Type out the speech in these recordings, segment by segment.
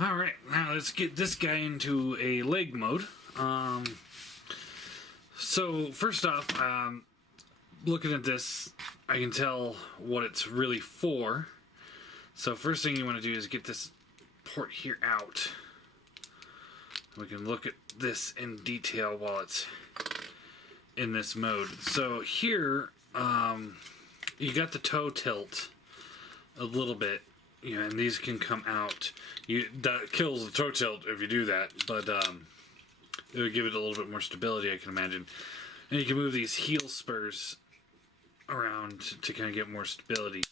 Alright, now let's get this guy into a leg mode. So first off, looking at this, I can tell what it's really for. So first thing you want to do is get this port here out. We can look at this in detail while it's in this mode. So here, you got the toe tilt a little bit, you know, and these can come out. That kills the toe tilt if you do that, but it would give it a little bit more stability, I can imagine. And you can move these heel spurs around to kind of get more stability.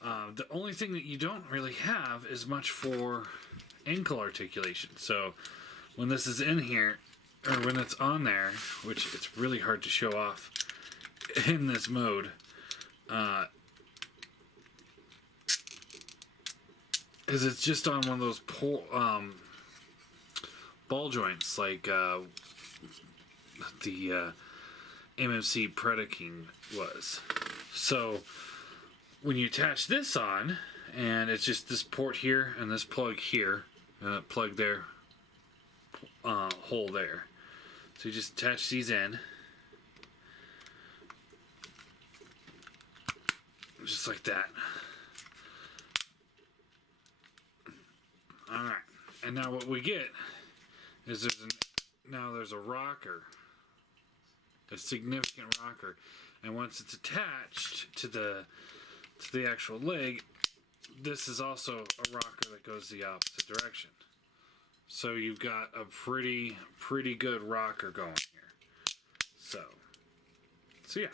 The only thing that you don't really have is much for ankle articulation. So when this is in here, or when it's on there, which it's really hard to show off in this mode, is it's just on one of those ball joints, like the MMC Predaking was. So when you attach this on, and it's just this port here and this plug here, plug there, hole there. So you just attach these in, just like that. Alright, and now what we get is there's a rocker, a significant rocker, and once it's attached to the actual leg, this is also a rocker that goes the opposite direction. So you've got a pretty good rocker going here. So yeah,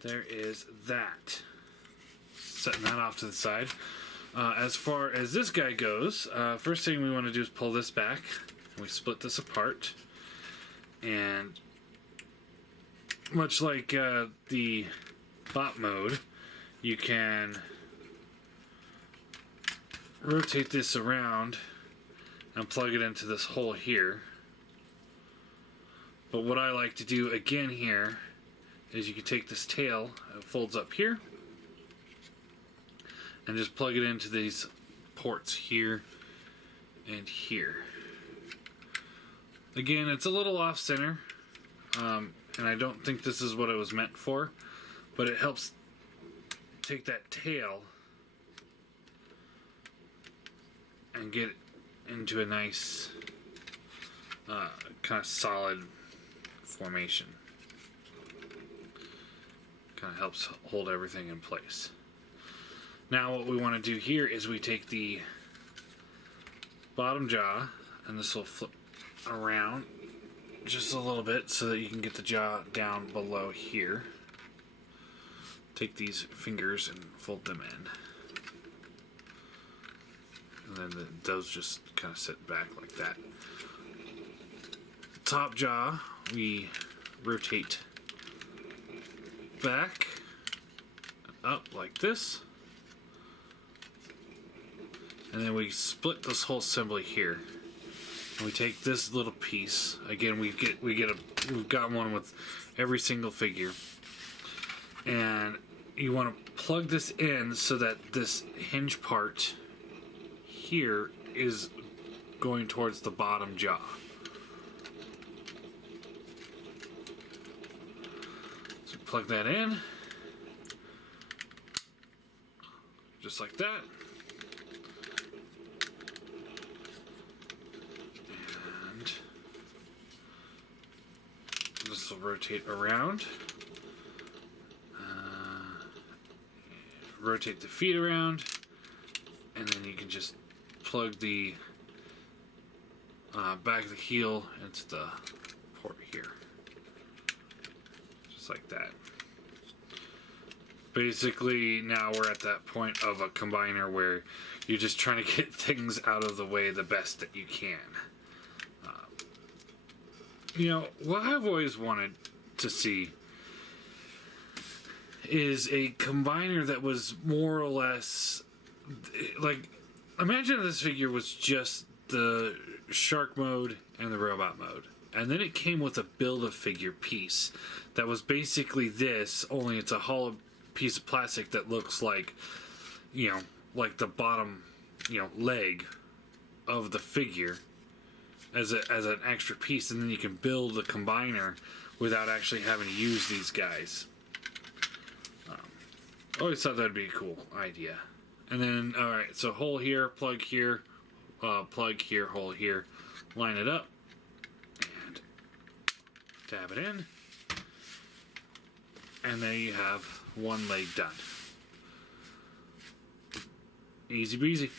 there is that. Setting that off to the side. As far as this guy goes, first thing we want to do is pull this back. We split this apart, and much like the bot mode, you can rotate this around and plug it into this hole here. But what I like to do again here is you can take this tail, it folds up here, and just plug it into these ports here and here. Again, it's a little off center, and I don't think this is what it was meant for, but it helps take that tail and get it into a nice kind of solid formation. Kind of helps hold everything in place. Now what we want to do here is we take the bottom jaw, and this will flip around just a little bit so that you can get the jaw down below here. Take these fingers and fold them in. And then those just kind of sit back like that. Top jaw, we rotate back, up like this. And then we split this whole assembly here. And we take this little piece. Again, we've got one with every single figure. And you want to plug this in so that this hinge part here is going towards the bottom jaw. So plug that in, just like that. And this will rotate around. Rotate the feet around, and then you can just plug the back of the heel into the port here, just like that. Basically, now we're at that point of a combiner where you're just trying to get things out of the way the best that you can. You know, what I've always wanted to see is a combiner that was more or less like, imagine this figure was just the shark mode and the robot mode, and then it came with a build-a-figure piece that was basically this, only it's a hollow piece of plastic that looks like, you know, like the bottom leg of the figure as an extra piece, and then you can build the combiner without actually having to use these guys. I always thought that'd be a cool idea. And then, alright, so hole here, plug here, hole here. Line it up, and tab it in. And there you have one leg done. Easy breezy.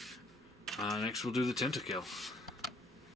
Next we'll do the tentacle.